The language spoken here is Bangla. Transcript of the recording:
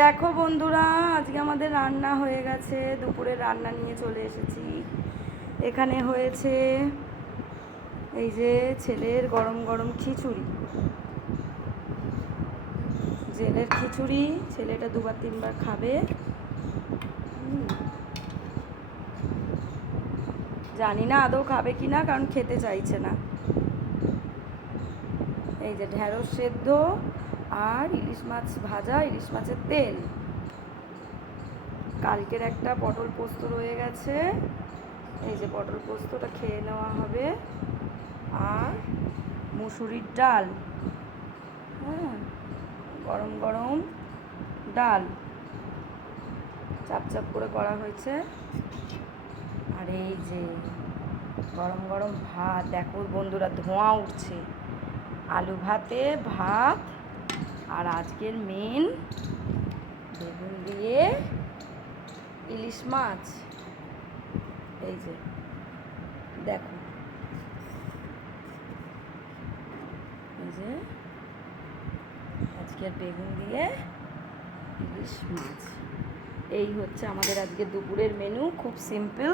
দেখো বন্ধুরা, আজকে আমাদের রান্না হয়ে গেছে। দুপুরের রান্না নিয়ে চলে এসেছি। এখানে হয়েছে এই যে ছেলের গরম গরম খিচুড়ি, জেলের খিচুড়ি। ছেলেটা দুবার তিনবার খাবে। জানি না আদৌ খাবে কি না, কারণ খেতে চাইছে না। এই যে ঢেঁড়স সেদ্ধ আর ইলিশ মাছ ভাজা, ইলিশ মাছের তেল। কালকের একটা পটল পোস্ত রয়ে গেছে, এই যে পটল পোস্তটা খেয়ে নেওয়া হবে। আর মুসুরির ডাল, হ্যাঁ, গরম গরম ডাল চাপ চাপ করে করা হয়েছে। আর এই যে গরম গরম ভাত, দেখো বন্ধুরা ধোঁয়া উঠছে। আলু ভাতে ভাত, আর আজকের মেন বেগুন দিয়ে ইলিশ মাছ। এই যে দেখো, এই যে আজকের বেগুন দিয়ে ইলিশ মাছ। এই হচ্ছে আমাদের আজকে দুপুরের মেনু, খুব সিম্পল।